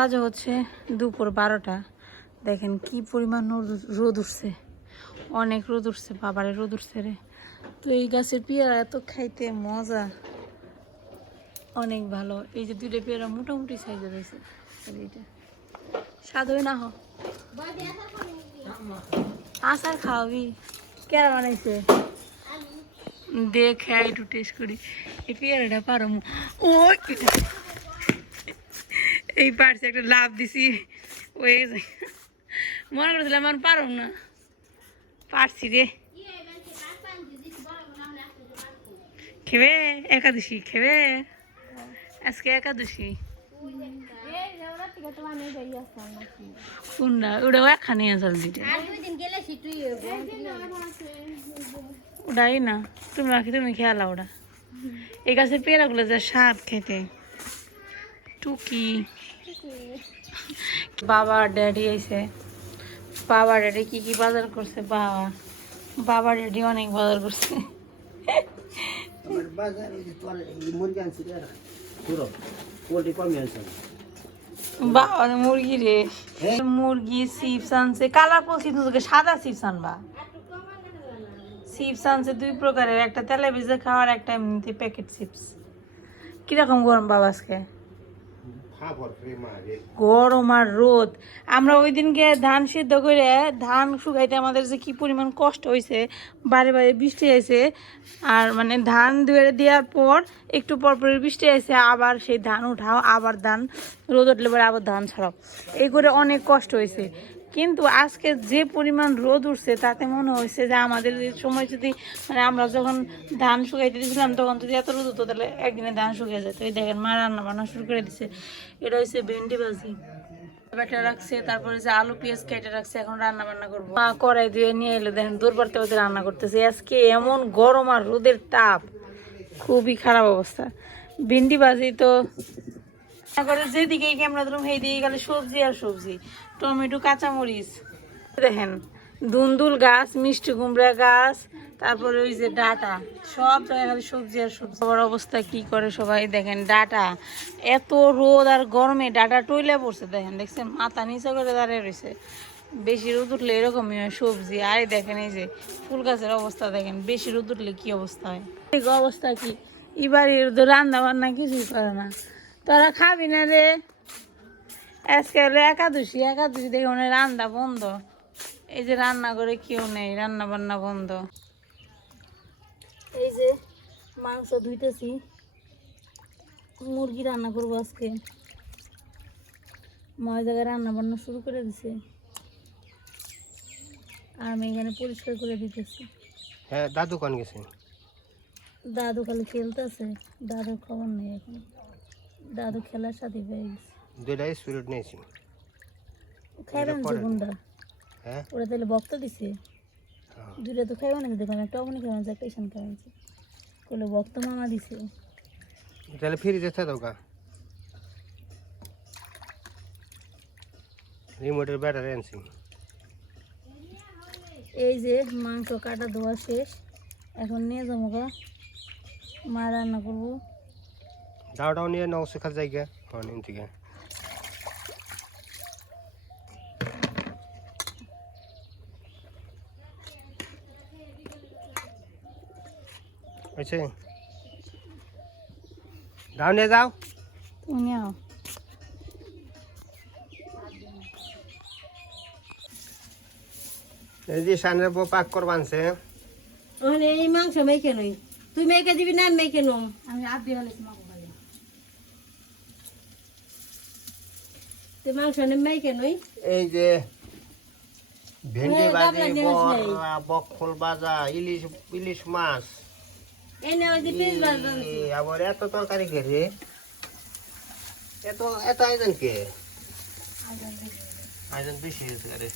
আজ হচ্ছে দুপুর বারোটা। দেখেন কি পরিমাণ রোদ- উঠছে। অনেক রোদ উঠছে, বাবারে রোদ উঠছে রে। তো এই গাছের পেয়ারা এত খাইতে মজা। অনেক ভালো। এই যে দুইটা পেয়ারা মোটামুটি সাইজে রয়েছে এইটা। স্বাদ হয় না, হ। আচার খাওয়াবি। কেরা বানাইছে? দেখে একটু টেস্ট করি। এই পেয়ারাটা পারো ও এই পারছে একটা লাভ দিছি। ওই মনে করছিলাম আর পারো না। পারছি রে। খেবে? একাদশী, খেবে? আজকে একাদশী। কোনটা ওটাও একখানে আসাল ওটাই না। তোমরা কি তুমি খেয়ালা ওটা। এই গাছের পেয়ারাগুলো যা স্বাদ খেতে। টুকি। বাবা, ড্যাডি এসে বাবা, ড্যাডি কি কি বাজার করছে? বাবা বাবা, ড্যাডি অনেক বাজার করছে। বাবা, মুরগি রে। চিপস আনছে সাদা চিপস আনবা। চিপস আনছে দুই প্রকারের, একটা তেলে ভেজে খাওয়ার, একটা এমনিতে প্যাকেট চিপস কীরকম গরম বাবা আজকে? গরম আর রোদ। আমরা ওই দিনকে ধান সিদ্ধ করে ধান শুকাইতে আমাদের যে কি পরিমাণ কষ্ট হয়েছে বারে বারে বৃষ্টি আছে আর মানে ধান ধুয়ে দেওয়ার পর একটু পর পর বৃষ্টি আছে আবার সেই ধান উঠাও, আবার ধান, রোদ উঠলে পরে আবার ধান ছাড়াও। এই করে অনেক কষ্ট হয়েছে কিন্তু আজকে যে পরিমাণ রোদ উঠছে, তাতে মনে হয়েছে যে আমাদের সময় যদি মানে আমরা যখন ধান শুকাইতে দিয়েছিলাম তখন যদি এত রোদ হতো, তাহলে একদিনে ধান শুকিয়ে যেত। এই দেখেন, মা রান্না বান্না শুরু করে দিছে। এটা হচ্ছে ভেন্ডি ভাজি। বেটে রাখছে, তারপরে আলু, পেঁয়াজ কেটে রাখছে, এখন মা কড়াই দিয়ে নিয়ে রান্না করতেছে। আজকে এমন গরম আর রোদের তাপ, খুবই খারাপ অবস্থা। ভেন্ডি তো যেদিকে সেই দিকে গেলে সবজি আর সবজি। টমেটো, কাঁচামরিচ। দেখেন, দুন্দুল গাছ, মিষ্টি কুমড়া গাছ, তারপরে ওই যে ডাটা। সব জায়গায় সবজি আর সবজি। সবার অবস্থা কি করে সবাই দেখেন ডাটা। এত রোদ আর গরমে ডাটা টইলে পড়ছে, দেখেন, দেখছেন? মাথা নিচে করে দাঁড়িয়ে রয়েছে বেশি রোদ উঠলে এরকমই হয় সবজি। আর দেখেন এই যে ফুল গাছের অবস্থা, দেখেন, বেশি রোদ উঠলে কী অবস্থা হয়? অবস্থা কি? এবারের তো রান্না বান্না কিছুই করে না। তোরা খাবি না রে? আজকে হলো একাদশী একাদশী দেখে মনে রান্না বন্ধ। এই যে রান্না করে কেউ নেই রান্না বান্না বন্ধ। এই যে মাংস ধুইতেছি মুরগি রান্না করব আজকে। ময় জায়গায় রান্না বান্না শুরু করে দিছে। আর আমি এখানে পরিষ্কার করে দিতেছি। হ্যাঁ দাদু কোন গেছে? দাদু খালি খেলতেছে দাদুর খবর নেই এখন। দাদু খেলার সাথে পেয়ে গেছে। দুইটাই স্পিরিট নিয়েছি। খাইবেন। গুন্ডা হ্যাঁ? ওরা তাহলে বক্ত দিছে। হ্যাঁ। দুইটা তো খাইবা নাকি দেখলাম একটা অবনি খাবেন একটা ইসান খাবেন কইলে বক্ত মামা দিছে। তাহলে ফ্রিজে থাকে গা। রিমোটের ব্যাটারি আনছি। এই যে মাংস কাটা ধোয়া শেষ এখন নিয়ে যাব গা। মা রান্না করব। দাওটাও নিয়ে নাও শেখার জায়গা হ্যাঁ নিন থেকে। হয়েছে দাও নিয়ে যাও। তুমি নিয়ে আও। এই যে সানের বউ পাক করবা ওখানে এই মাংস মেখে নই। তুই মেখে দিবি না মেখে নম। আমি আর দিয়ে হলে তোমাকে ভালো তুই মাংস নে মেখে নই। এই যে ভেন্ডি বড়া ভাজা ইলিশ ইলিশ মাছ। আবার এত তরকারি কে রে? এত এত আয়োজন কে? আয়োজন বেশি হয়েছে রে।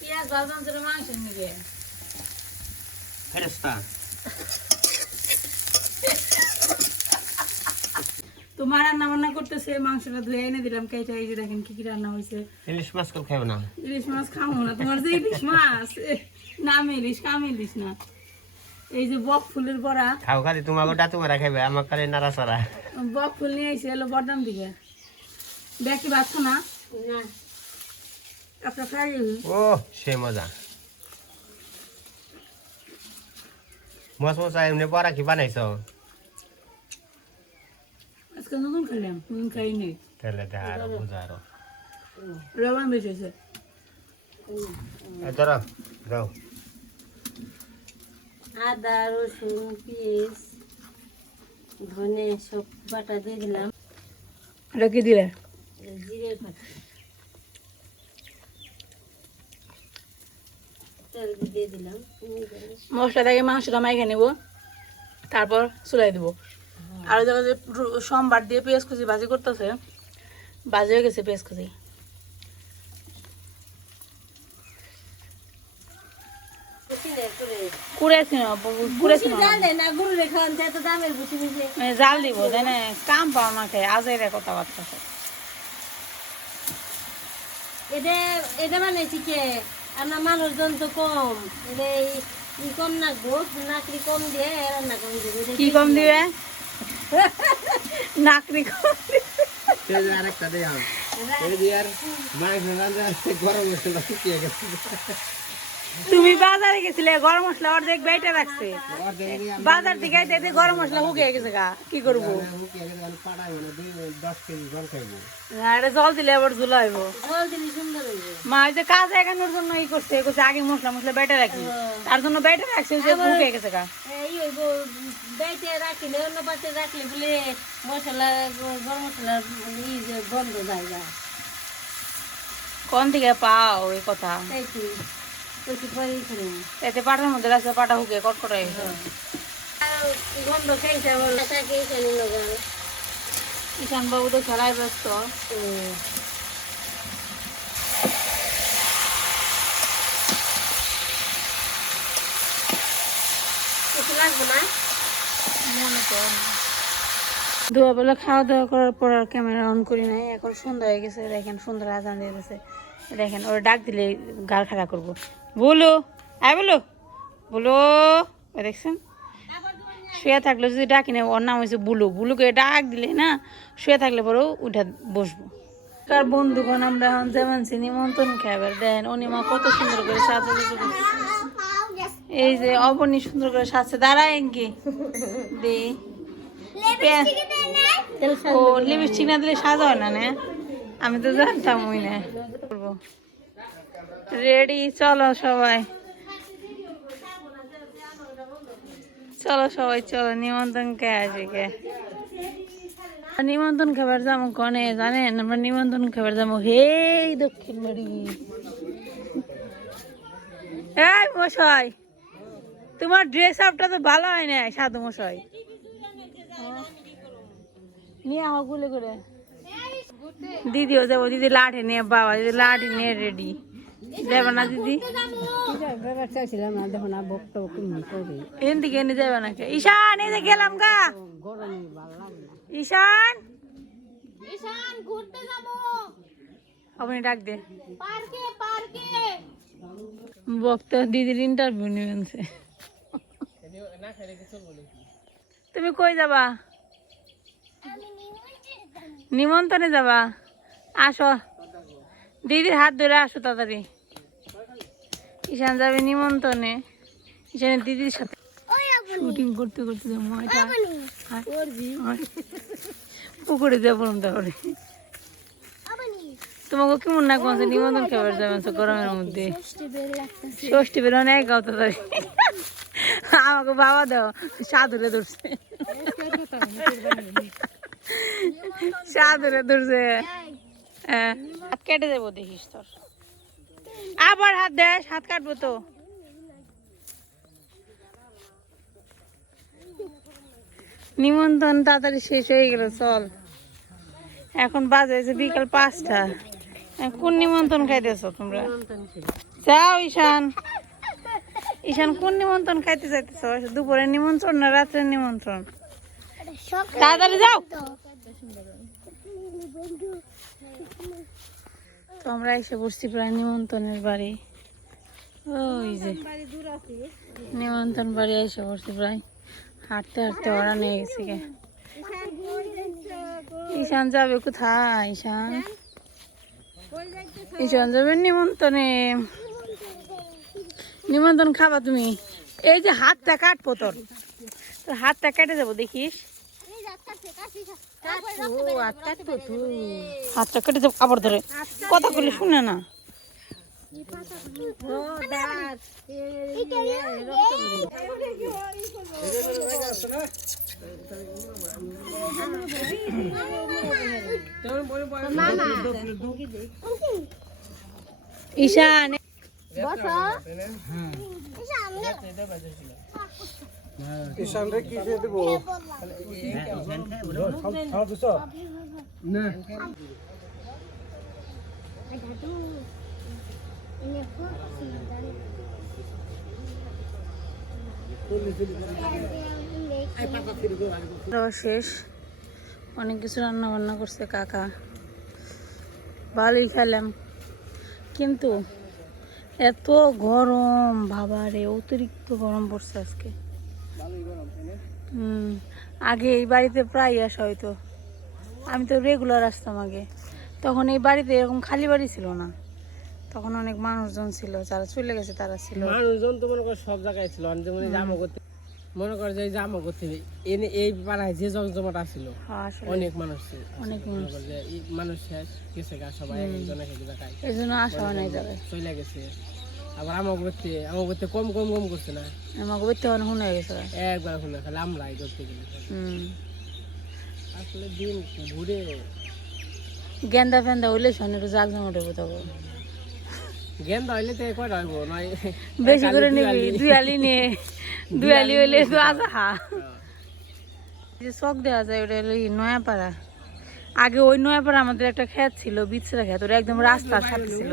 পেঁয়াজ ভাজলাম তোর মাংস নিয়ে ফেরেস্তা তোমার রান্না বান্না করতেছে মাংসটা ধুয়ে এনে দিলাম কেটে এই যে দেখেন কি কি রান্না হয়েছে। ইলিশ মাছ কেউ খাবে না। ইলিশ মাছ খাব না তোমার যে ইলিশ মাছ। এ, নাম ইলিশ কাম ইলিশ না। এই যে বক ফুলের বড়া। খাও খালি তোমাকে ডাতু মারা খাইবে আমার খালি নাড়া সারা বক ফুল নিয়ে এসে এলো বদাম দিকে। ব্যাকি বাঁচছো না? না। আপনার খাই ও সে মজা। মশ মশা এমনি বড়া কি বানাইছ? আজকে নতুন খেলাম নতুন খাই নেই তাহলে দেখা আরও বুঝা আরও। রবান বেশি হয়েছে ধরো যাও আদা রসুন পেঁয়াজ ধনে সব বাটা দিয়ে দিলাম। এটা কি দিলে? জিরে পাতা তেল দিয়ে দিলাম। মশলা থেকে মাংসটা মাইখে নেব তারপর চুলাই দেবো। আর ওই জায়গায় যে রু- সোমবার দিয়ে পেঁয়াজ কুচি ভাজি করতেছে ভাজি হয়ে গেছে পেঁয়াজ কুচি কুড়েছি না কুড়েছি না জানে না গরু রেখা আনতে এত দামের বুঝি মানে জাল দিব তাই না কাম পাও না খাই আজ এরা কথাবার্তা এটা এটা বানাইছি কে আমরা মানুষজন তো কম এটা এই- ই কম নাকবো নাকড়ি কম দিয়ে রান্না কম দেবো কি কম দিবে? নাকরি কম দিবে। আরেকটা দেয় দিয়ে আর মাংস গরম মশলা শুকিয়ে গেছে। তুমি বাজারে গেছিলে গরম মশলা অর্ধেক বেটে রাখছে। বাজার থেকে আইতে গরম মশলা শুকিয়ে গেছে গা কি করব? কেজি জল এটা দিলে আবার জল দিলে মা ওই যে কাজ এগানোর জন্য ই করছে করছে আগে মশলা মশলা বেটে রাখি। তার জন্য বেটে রাখছে যে শুকিয়ে গেছে গা। হইব বেটে রাখিলে অন্য পাতে রাখলে বলে মশলা গরম মশলা যায় কোন থেকে পাও এই কথা? এতে পাটার মধ্যে রাখছে পাটা শুকিয়ে কটকট হয়ে। গেছে গন্ধ লগা। ঈশান বাবু তো খেলায় ব্যস্ত। মনে দুপুরবেলা খাওয়া দাওয়া করার পর আর ক্যামেরা অন করি নাই। এখন সন্ধ্যা হয়ে গেছে দেখেন সুন্দর আজান দিয়ে দিয়েছে দেখেন ওর ডাক দিলে গাল খাড়া করব। বলো। আয় বলো। বলো দেখছেন? শুয়ে থাকলে যদি ডাকি না, ওর নাম হয়েছে বুলু। বুলুকে ডাক দিলে না, শুয়ে থাকলে পরেও উঠে বসবো। কার বন্ধুগণ, আমরা এখন যেমন নিমন্ত্রণ খাবার দেন অনিমা কত সুন্দর করে সাজা এই যে অবনী সুন্দর করে সাজছে দাঁড়ায় কি দে। ও, লিপস্টিক না দিলে সাজা হয় না আমি তো জানতাম ওই না রেডি চলো সবাই। চলো সবাই, চলো, নিমন্ত্রণ কে আসে কে নিমন্ত্রণ খাবার যাব কনে, জানেন? আমরা নিমন্ত্রণ খাবার যাব হেই, দক্ষিণ বাড়ি। মশাই, তোমার ড্রেস আপটা তো ভালো হয় না সাধু মশাই। নিয়ে আমার গুলে করে। দিদিও যাব, দিদি লাঠি নিয়ে, বাবা, দিদি লাঠি নিয়ে রেডি যাবে না দিদি? চাইছিলাম না দেখো না বকটা বকটা করবে এখান থেকে এনে যাবে না ঈশান এই যে গেলাম গা। ঈশান? ঈশান ঘুরতে যাব। আপনি ডাক দে। পার্কে পার্কে। বক্তা দিদির ইন্টারভিউ নিবেনছে তুমি কই যাবা? নিমন্ত্রণে যাবা? আসো। দিদির হাত ধরে আসো তাড়াতাড়ি। ঈশান যাবে নিমন্ত্রণে। ঈশানের দিদির সাথে। শুটিং করতে করতে যে ময়টা। পুকুরে যাব তারপরে তোমাকে কেমন না কোন নিমন্ত্রণ খাবার যাবেন গরমের মধ্যে। ষষ্ঠী বের অনেক গাও তাড়াতাড়ি আমাকে বাবা দাও। সাধুরে ধরছে। সাধুরে ধরছে। হ্যাঁ। কেটে যাব দেখিস তোর। আবার হাত দেয় হাত কাটবো তো। নিমন্ত্রণ তাড়াতাড়ি শেষ হয়ে গেল চল। এখন বাজে যে বিকাল পাঁচটা। কোন নিমন্ত্রণ খাইতেছো তোমরা? যাও ঈশান। ঈশান কোন নিমন্ত্রণ খাইতে চাইতেছ দুপুরের নিমন্ত্রণ না রাত্রের নিমন্ত্রণ? তাড়াতাড়ি যাও। আমরা এসে বসছি প্রায় নিমন্ত্রণের বাড়ি। ওই যে, নিমন্ত্রণ বাড়ি এসে পড়ছে প্রায়। হাঁটতে হাঁটতে ওরা নিয়ে গেছে গে। ঈশান যাবে কোথায়, ঈশান? ঈশান যাবে নিমন্ত্রণে। নিমন্ত্রণ খাবা তুমি। এই যে হাতটা কাটবো তোর তোর হাতটা কেটে যাব দেখিস। হাতটা কেটে যাব আবার ধরে কথা বলে শুনে না ঈশান শেষ। অনেক কিছু রান্না বান্না করছে কাকা। ভালোই খেলাম। কিন্তু এত গরম বাবা রে অতিরিক্ত গরম পড়ছে আজকে। হুম আগে এই বাড়িতে প্রায় আসা হয়তো আমি তো রেগুলার আসতাম আগে। তখন এই বাড়িতে এরকম খালি বাড়ি ছিল না। তখন অনেক মানুষজন ছিল যারা চলে গেছে তারা ছিল। মানুষজন তো মনে কর সব জায়গায় ছিল। অনেক যেমন জামা করতে মনে কর যে জামা করতে এনে এই পাড়ায় যে জমজমাট আসছিল হ্যাঁ, অনেক মানুষ ছিল। অনেক মানুষ। শেষ গেছে গা সবাই একজন এক জায়গায় এই জন্য আসা হয় নাই যাবে চলে গেছে। আবার আমার করতে আমার করতে কম কম কম করছে না। হয় শুনে গেছে। একবার শুনে খালি আমরাই ধরতে গেলে। আসলে দিন ঘুরে। গেন্দা ফেন্দা হইলে শোনে একটু জাগ জমা তখন গেন্দা হইলে তো নয় বেশি করে নিবি দুই আলি দুই আলি হইলে তো আজা হা যে চক দেওয়া যায় ওটা হলো নয়াপাড়া। আগে ওই নয়াপাড়া আমাদের একটা ক্ষেত ছিল বিচরা ক্ষেত ওটা একদম রাস্তার সাথে ছিল।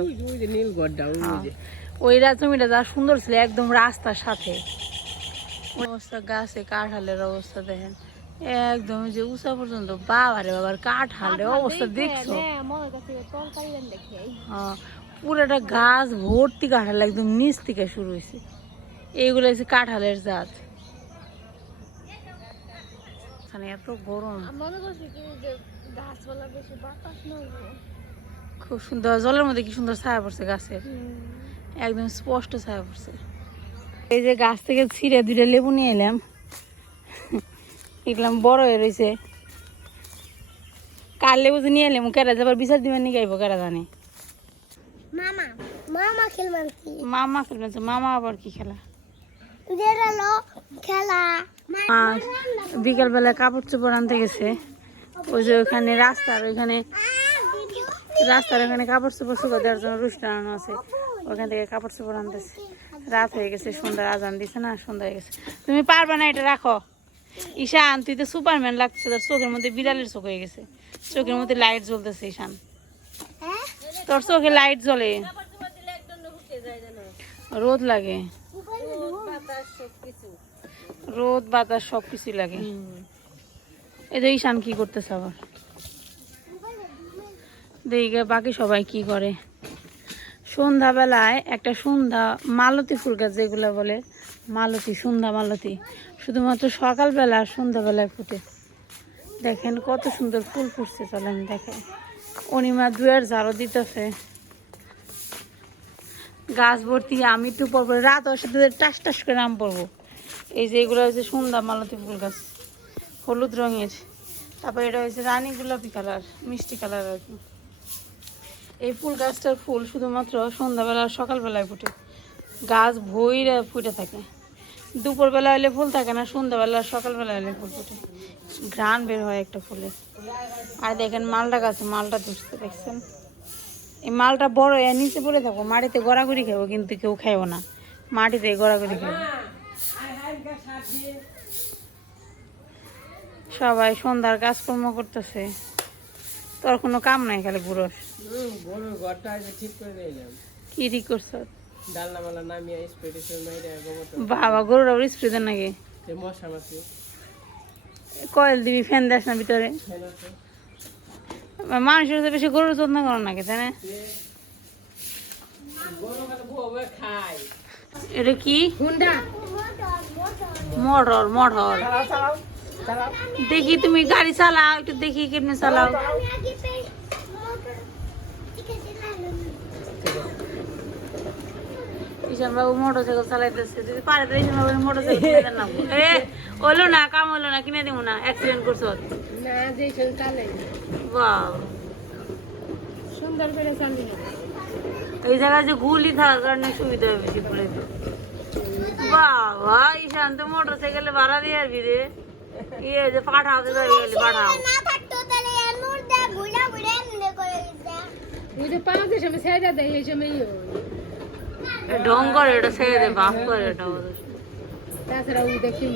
ওই হ্যাঁ। জমিটা যা সুন্দর ছিল একদম রাস্তার সাথে। অবস্থা গাছে কাঁঠালের অবস্থা দেখেন। একদম যে উষা পর্যন্ত বাবারে বাবার কাঁঠালের অবস্থা দেখছ? হ্যাঁ, পুরোটা গাছ ভর্তি কাঁঠাল একদম নিচ থেকে শুরু হয়েছে। এইগুলো হচ্ছে কাঁঠালের জাত। এখানে এত গরম। খুব সুন্দর জলের মধ্যে কি সুন্দর ছায়া পড়ছে গাছের একদম স্পষ্ট ছায়া পড়ছে। এই যে গাছ থেকে ছিঁড়ে দুইটা লেবু নিয়ে এলাম। দেখলাম বড় হয়ে রয়েছে। কার লেবু যে নিয়ে এলাম কেরা যাবার বিচার দিবেন নিয়ে গাইব কেরা জানে? মামা মামা খেলবেন কি? মামা খেলবেন মামা আবার কি খেলা? খেলা। বিকালবেলা কাপড় চোপড় আনতে গেছে। ওই যে ওখানে রাস্তার ওইখানে রাস্তার ওখানে কাপড় চোপড় শুকো দেওয়ার জন্য রুষ্ট আনানো আছে। ওখান থেকে কাপড় চোপড় আনতেছে। রাত হয়ে গেছে, সন্ধ্যার আজান দিছে না, সন্ধ্যা হয়ে গেছে। তুমি পারবা না এটা রাখো। ঈশান, তুই তো সুপারম্যান লাগছে তোর চোখের মধ্যে বিড়ালের চোখ হয়ে গেছে। চোখের মধ্যে লাইট জ্বলতেছে, ঈশান। তোর চোখে লাইট জ্বলে। রোদ লাগে। রোদ, বাতাস সব কিছুই লাগে। এই যে ঈশান কি করতেছে আবার? দেখি বাকি সবাই কি করে? সন্ধ্যাবেলায় একটা সন্ধ্যা মালতী ফুল গাছ যেগুলো বলে, মালতী, সন্ধ্যা মালতী। শুধুমাত্র সকালবেলা আর সন্ধ্যাবেলায় ফুটে। দেখেন কত সুন্দর ফুল ফুটছে, চলেন দেখেন অনিমা দুয়ার ঝাড়ো দিতেছে। গাছ ভর্তি, আমি পর পর রাত ওর টাস টাস করে আম পড়ব। এই যে এগুলো হচ্ছে সন্ধ্যা মালতী ফুল গাছ, হলুদ রঙের। তারপর এটা হচ্ছে রানী গোলাপি কালার, মিষ্টি কালার আর কি। এই ফুল গাছটার ফুল শুধুমাত্র সন্ধ্যাবেলা আর সকালবেলায় ফুটে। গাছ ভইরে ফুটে থাকে। দুপুরবেলা হলে ফুল থাকে না, সন্ধ্যাবেলা আর সকালবেলা হলে ফুল ফুটে। ঘ্রাণ বের হয় একটা ফুলে। আর দেখেন মালটা গাছে, মালটা ধরছে, দেখছেন? এই মালটা বড় এর নিচে পড়ে থাকো মাটিতে গড়াগড়ি খাব, কিন্তু কেউ খাইবো না। মাটিতে গড়াগড়ি খাব। সবাই সন্ধ্যার কাজকর্ম করতেছে। তোর কোনো কাম নাই খালি বুড়োর বড় ঘরটা ঠিক করে কি ঠিক করছ? ডালনা মালা নামিয়ে মাইরে গোবর বাবা গরুর আবার স্প্রে দেন নাকি? যে মশা মাছি। কয়েল দিবি ফ্যান দেস না ভিতরে। মানুষের তো বেশি গরুর যত্ন করো নাকি তাই না? এটা কি? হুন্ডা। Motor motor. দেখি তুমি গাড়ি চালাও একটু দেখি কেমনে চালাও। বাবু চালাইতেছে যদি পারে তো বাবু না। এ হলো না কাম হলো না কিনে দিব না অ্যাক্সিডেন্ট করছ। না যে চালে বাহ। সুন্দর করে চালি এই জায়গায় যে গুলি থাকার কারণে সুবিধা হবে বেশি পড়ে বাবা ঈশান তো মোটর সাইকেলে ভাড়া দিয়ে আসবি রে। ইয়ে যে পাঠাও তো যাবি গেলে পাঠাও। ওই যে পাঁচ দেশে ছেড়ে দেয় এই সময় ঢং করে এটা ছেড়ে দে বাপ করে এটা ওদের। তাছাড়া ওই দেখি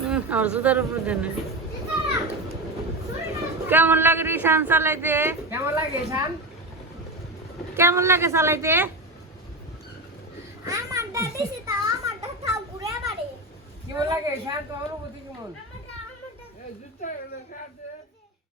উম, আর জুতার উপর দেন কেমন লাগে রে ঈশান চালাইতে? কেমন লাগে কেমন লাগে চালাইতে? কেমন লাগে? শান তো অনুভূতি কেমন